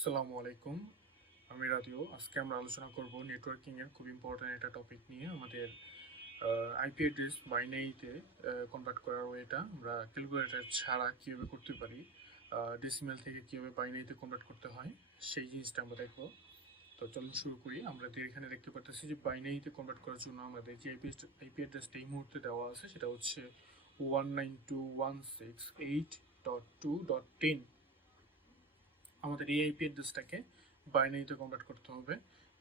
আসসালামু আলাইকুম। আমি রাদিও। আজকে আমরা আলোচনা করব নেটওয়ার্কিং এর খুব ইম্পর্ট্যান্ট একটা টপিক নিয়ে। আমাদের আইপি অ্যাড্রেস বাইনারিতে কনভার্ট করার ওয়েটা আমরা ক্যালকুলেটর ছাড়া কীভাবে করতে পারি, ডেসিমেল থেকে কীভাবে বাইনারিতে কনভার্ট করতে হয় সেই জিনিসটা আমরা দেখব। তো চলুন শুরু করি। আমরা এখানে দেখতে পাচ্ছি যে বাইনারিতে কনভার্ট করার জন্য আমাদের যে আইপি অ্যাড্রেসটা এই মুহূর্তে দেওয়া আছে সেটা হচ্ছে 192.168.2.10। আমাদের এই আইপি অ্যাড্রেসটাকে বাইনারিতে কনভার্ট করতে হবে।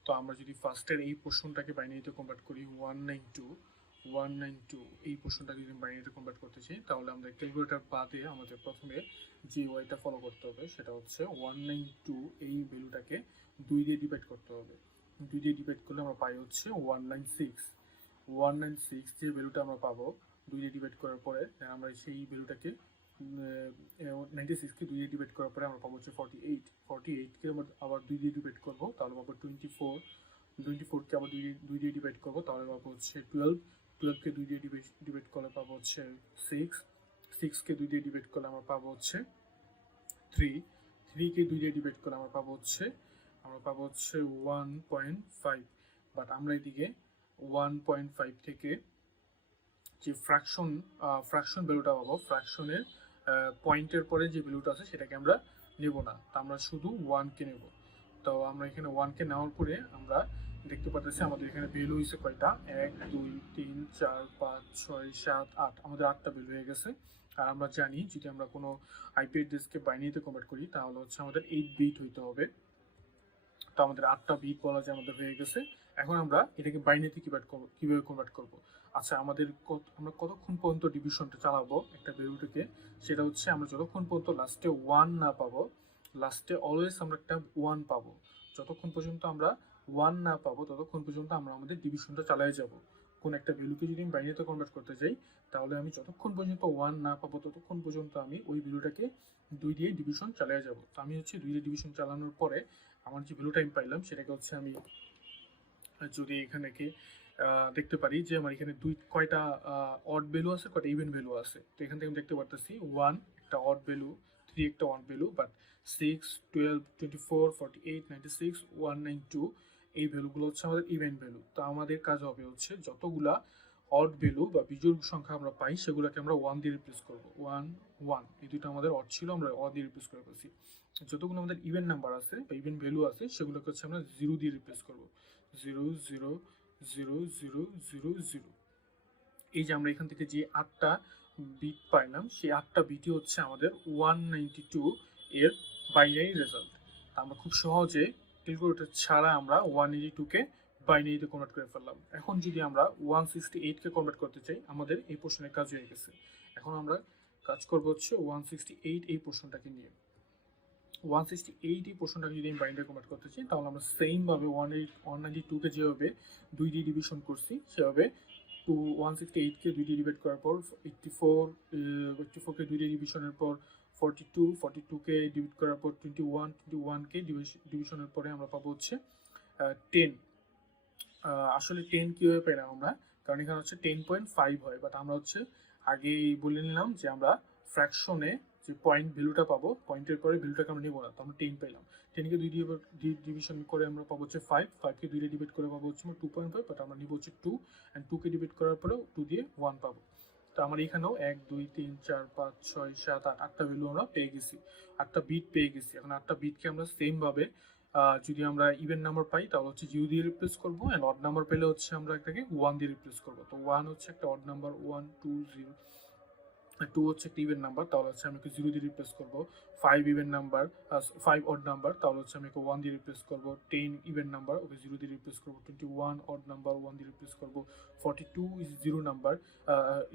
তো আমরা যদি ফার্স্টের এই পোর্শনটাকে বাইনারিতে কনভার্ট করি 192.192 এই পোর্শনটাকে যদি বাইনারিতে কনভার্ট করতে চাই, তাহলে আমরা ক্যালকুলেটর বাদে আমাদের প্রথমে যে ওয়াইটা ফলো করতে হবে সেটা হচ্ছে 192 এই ভ্যালুটাকে 2 দিয়ে ডিভাইড করতে হবে। 2 দিয়ে ডিভাইড করলে আমরা পাই হচ্ছে 196 যে ভ্যালুটা আমরা পাবো 2 দিয়ে ডিভাইড করার পরে আমরা সেই ভ্যালুটাকে 96কে 2 দিয়ে ডিভাইড করার পরে আমরা পাবো হচ্ছে 48কে আমরা আবার 2 দিয়ে ডিভাইড করবো, তাহলে পাবো 24কে আবার 2 দিয়ে ডিভাইড করবো, তাহলে পাবো হচ্ছে 12কে 2 দিয়ে ডিভাইড করলে পাবো হচ্ছে 6কে 2 দিয়ে ডিভাইড করলে আমরা পাবো হচ্ছে 3কে 2 দিয়ে ডিভাইড করলে আমরা পাবো হচ্ছে 1.5। বাট আমরা এদিকে 1.5 থেকে যে ফ্র্যাকশন ভ্যালুটা পাবো, ফ্র্যাকশনের পয়েন্টের পরে যে ভ্যালুটা আছে সেটাকে আমরা নেব না, তা আমরা শুধু 1কে নেব। তো আমরা এখানে 1কে নেওয়ার পরে আমরা দেখতে পাচ্ছি আমাদের এখানে ভ্যালু হয়েছে কয়টা, 1 2 3 4 5 6 7 8, আমাদের 8টা ভ্যালু হয়ে গেছে। আর আমরা জানি যদি আমরা কোনো আইপি অ্যাড্রেসকে বাইনারিতে কনভার্ট করি তাহলে হচ্ছে আমাদের 8 বিট হইতে হবে। তো আমাদের 8টা বিট বলা যায় আমাদের হয়ে গেছে। এখন আমরা এটাকে বাইনারিতে কিভাবে কনভার্ট করব। আচ্ছা, আমরা কতক্ষণ পর্যন্ত ডিভিশনটা চালাবো একটা ভ্যালুটাকে, সেটা হচ্ছে আমরা যতক্ষণ পর্যন্ত লাস্টে 1 না পাবো, লাস্টে অলওয়েজ আমরা একটা 1 পাবো। যতক্ষণ পর্যন্ত আমরা 1 না পাবো ততক্ষণ পর্যন্ত আমরা আমাদের ডিভিশনটা চালিয়ে যাব। কোন একটা ভ্যালুকে যদি আমি বাইনারিতে কনভার্ট করতে যাই, তাহলে আমি যতক্ষণ পর্যন্ত 1 না পাবো ততক্ষণ পর্যন্ত আমি ওই ভ্যালুটাকে 2 দিয়ে ডিভিশন চালিয়ে যাব। তো আমি হচ্ছে 2 দিয়ে ডিভিশন চালানোর পরে আমার যে ভ্যালুটা আমি পাইলাম সেটাকে হচ্ছে আমি যদি এখানে দেখতে পারি যে আমার এখানে কয়টা অড ভ্যালু আছে, কয়টা ইভেন ভ্যালু আছে। তো এখান থেকে আমি দেখতে পারতেছি 1 একটা অড ভ্যালু, 3 একটা অড ভ্যালু, বাট 6 12 24 48 96 192 এই ভ্যালুগুলো হচ্ছে আমাদের ইভেন ভ্যালু। তো আমাদের কাজ হবে হচ্ছে যতগুলা অড ভ্যালু বা বিজোড় সংখ্যা আমরা পাই সেগুলোকে আমরা 1 দিয়ে রিপ্লেস করব। 1 1 এই দুটো আমাদের অড ছিল, আমরা অড দিয়ে রিপ্লেস করে ফেলছি। যতগুলো আমাদের ইভেন নাম্বার আছে বা ইভেন ভ্যালু আছে সেগুলোকে হচ্ছে আমরা 0 দিয়ে রিপ্লেস করব। 0 0 0 0 0 0। এই যে আমরা এখান থেকে যে 8টা বিট পাইলাম সেই 8টা বিটই হচ্ছে আমাদের 192 এর বাইনারি রেজাল্ট। আমরা খুব সহজে ক্যালকুলেটর ছাড়া আমরা 182কে বাইনারিতে কনভার্ট করে ফেললাম। এখন যদি আমরা 168কে কনভার্ট করতে চাই, আমাদের এই পোর্শনের কাজ হয়ে গেছে। এখন আমরা কাজ করবো হচ্ছে 168 এই পোর্শনটাকে নিয়ে। 168 এই পোর্শনটাকে যদি আমি বাইনারি কনভার্ট করতে চাই, তাহলে আমরা সেমভাবে 192কে যেভাবে 2 দিয়ে ডিভিশন করছি সেভাবে 168কে 2 দিয়ে ডিভাইড করার পর 84কে 2 দিয়ে ডিভিশনের পর 42কে ডিভাইড করার পর 21কে ডিভিশনের পরে আমরা পাবো হচ্ছে 10। আসলে 10 কীভাবে পেলাম আমরা, কারণ এখানে হচ্ছে 10.5 হয়, বাট আমরা হচ্ছে আগেই বলে নিলাম যে আমরা ফ্র্যাকশনে যে পয়েন্ট ভ্যালুটা পাবো, পয়েন্টের পরে ভ্যালুটাকে আমরা নেবো না, তো আমরা 10 পেলাম। 10কে 2 দিয়ে ডিভিশন করে আমরা পাবো হচ্ছে 5কে 2 দিয়ে ডিভাইড করে পাবো হচ্ছে 2.5, বাট আমরা নিবো হচ্ছে 2, অ্যান্ড 2কে ডিভাইড করার পরেও 2 দিয়ে 1 পাবো। তো আমার এখানেও 1 2 3 4 5 6 7 8 8টা ভ্যালু আমরা পেয়ে গেছি, 8টা বিট পেয়ে গেছি। এখন 8টা বিটকে আমরা সেমভাবে যদি আমরা ইভেন নাম্বার পাই তাহলে হচ্ছে 0 দিয়ে রিপ্লেস করবো, অ্যান্ড অড নাম্বার পেলে হচ্ছে আমরা এটাকে 1 দিয়ে রিপ্লেস করবো। তো 1 হচ্ছে একটা অড নাম্বার, 1 2 0, 2 হচ্ছে একটা ইভেন নাম্বার, তাহলে হচ্ছে আমি 0 দিয়ে রিপ্লেস করবো। 5 ইভেন নাম্বার, 5 অড নাম্বার, তাহলে হচ্ছে আমি 1 দিয়ে রিপ্লেস করবো। 10 ইভেন নাম্বার, ওকে 0 দিয়ে রিপ্লেস করবো। 21 অড নাম্বার, 1 দিয়ে রিপ্লেস করবো। 42 ইজ 0 নাম্বার,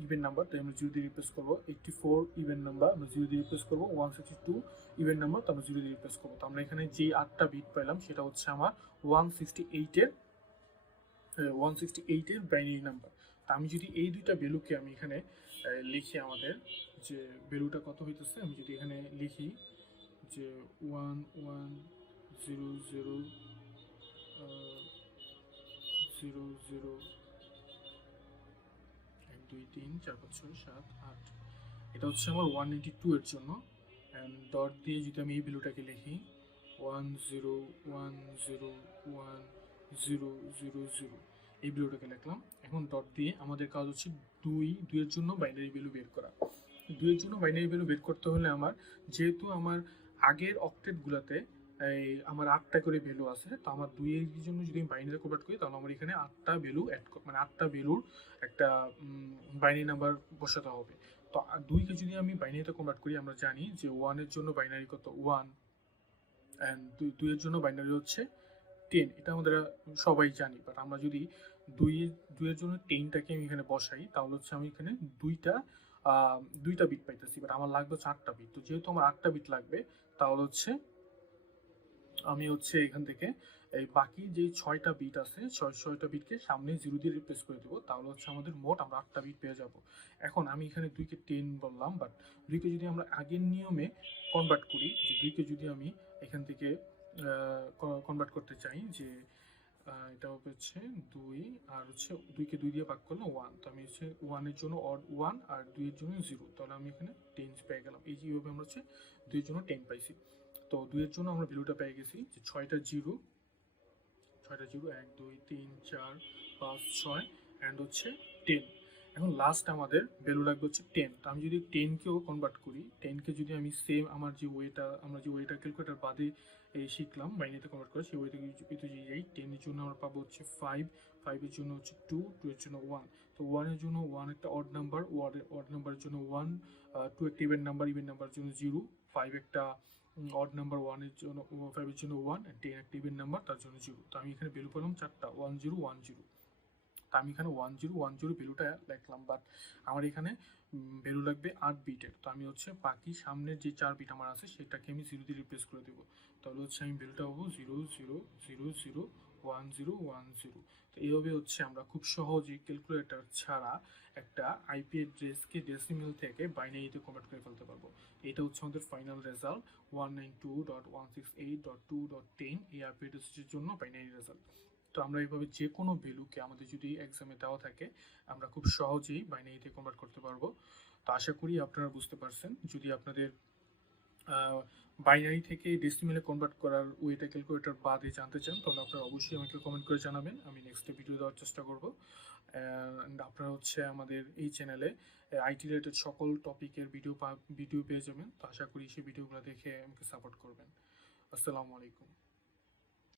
ইভেন নাম্বার, তাই আমরা 0 দিয়ে রিপ্লেস করবো। 84 ইভেন নাম্বার, আমরা 0 দিয়ে রিপ্লেস করবো। 162 ইভেন নাম্বার, তো আমরা 0 দিয়ে রিপ্লেস করবো। তো আমরা এখানে যে 8টা বিট পাইলাম সেটা হচ্ছে আমার 168 এর বাইনারি নাম্বার। তা আমি যদি এই দুইটা ভ্যালুকে আমি এখানে লিখি, আমাদের যে ভ্যালুটা কত হইতেছে, আমি যদি এখানে লিখি যে 1 1 0 0 0 0 1 2 3 4 5 6 7 8, এটা হচ্ছে আমার 182 এর জন্য। অ্যান্ড ডট দিয়ে যদি আমি এই ভ্যালুটাকে লিখি 10101000 এই ভ্যালুটাকে লিখলাম। এখন ডট দিয়ে আমাদের কাজ হচ্ছে দুইয়ের জন্য বাইনারি ভ্যালু বের করা। দুইয়ের জন্য বাইনারি ভ্যালু বের করতে হলে আমার, যেহেতু আমার আগের অক্টেটগুলোতে এই আমার 8টা করে ভ্যালু আছে, তো আমার দুইয়ের জন্য যদি আমি বাইনারি কনভার্ট করি তাহলে আমার এখানে 8টা ভ্যালু মানে 8টা ভ্যালুর একটা বাইনারি নাম্বার বসাতে হবে। তো দুইকে যদি আমি বাইনারিতে কনভার্ট করি, আমরা জানি যে ওয়ানের জন্য বাইনারি কত 1, অ্যান্ড দুইয়ের জন্য বাইনারি হচ্ছে 10। এটা আমাদের সবাই জানি। বাট আমরা যদি দুইয়ের জন্য 10টাকে আমি এখানে বসাই, তাহলে হচ্ছে আমি এখানে দুইটা বিট পাইতেছি, বাট আমার লাগবে হচ্ছে 8টা বিট। তো যেহেতু আমার 8টা বিট লাগবে, তাহলে হচ্ছে আমি হচ্ছে এখান থেকে এই বাকি যে 6টা বিট আছে, 6টা বিটকে সামনে 0 দিয়ে রিপ্লেস করে দেবো, তাহলে হচ্ছে আমাদের মোট আমরা 8টা বিট পেয়ে যাব। এখন আমি এখানে 2কে 10 বললাম, বাট 2কে যদি আমরা আগের নিয়মে কনভার্ট করি, যে 2কে যদি আমি এখান থেকে কনভার্ট করতে চাই, যে এটা হচ্ছে 2, আর হচ্ছে 2কে 2 দিয়ে ভাগ করলে 1, তো আমি হচ্ছে 1-এর জন্য অড 1 আর 2-এর জন্য 0, তাহলে আমি এখানে 10 পেয়ে গেলাম। এই যেভাবে আমরা হচ্ছে 2-এর জন্য 10 পাইছি। তো 2-এর জন্য আমরা ভ্যালুটা পেয়ে গেছি যে 6টা জিরো, 1 2 3 4 5 6 অ্যান্ড হচ্ছে 10। এখন লাস্ট আমাদের ভ্যালু লাগবে হচ্ছে 10। তো আমি যদি 10কেও কনভার্ট করি, 10কে যদি আমি সেম আমরা যে ওয়েটা ক্যালকুলেটার বাদে শিখলাম বাইনারিতে কনভার্ট করে, সেই ওয়েতে যদি যাই, 10-এর জন্য আমরা পাবো হচ্ছে 5, 5-এর জন্য হচ্ছে 2, 2-এর জন্য 1। তো 1-এর জন্য 1 একটা অড নাম্বার, অড নাম্বারের জন্য 1, 2 একটা ইভেন নাম্বার, ইভেন নাম্বারের জন্য 0, 5 একটা অড নাম্বার, 1-এর জন্য 5-এর জন্য 1, 10 একটা ইভেন নাম্বার, তার জন্য 0। তো আমি এখানে ভ্যালু পেলাম 4টা, 1010। তো আমি এখানে 1010 ভ্যালুটা লিখলাম, বাট আমার এখানে ভ্যালু লাগবে 8 বিটের। তো আমি হচ্ছে বাকি সামনের যে 4 বিট আমার আছে সেটাকে আমি 0 দিয়ে রিপ্লেস করে দেবো। তাহলে হচ্ছে আমি ভ্যালুটা পাবো 00001010। তো এইভাবে হচ্ছে আমরা খুব সহজেই ক্যালকুলেটর ছাড়া একটা আইপি অ্যাড্রেসকে ডেসিমেল থেকে বাইনারিতে কনভার্ট করে ফেলতে পারবো। এটা হচ্ছে আমাদের ফাইনাল রেজাল্ট 192.168.2.10 এই আইপি অ্যাড্রেসের জন্য বাইনারি রেজাল্ট। তো আমরা এইভাবে যে কোনো ভ্যালুকে আমাদের যদি এক্সামে দেওয়া থাকে, আমরা খুব সহজেই বাইনারিতে কনভার্ট করতে পারবো। তো আশা করি আপনারা বুঝতে পারছেন। যদি আপনাদের বাইনারি থেকে ডেসিমেলে কনভার্ট করার ওয়েটা ক্যালকুলেটর বাদে জানতে চান, তাহলে আপনারা অবশ্যই আমাকে কমেন্ট করে জানাবেন, আমি নেক্সট ভিডিও দেওয়ার চেষ্টা করব। আপনারা হচ্ছে আমাদের এই চ্যানেলে আইটি রিলেটেড সকল টপিকের ভিডিও পেয়ে যাবেন। তো আশা করি সেই ভিডিওগুলো দেখে আমাকে সাপোর্ট করবেন। আসসালামু আলাইকুম।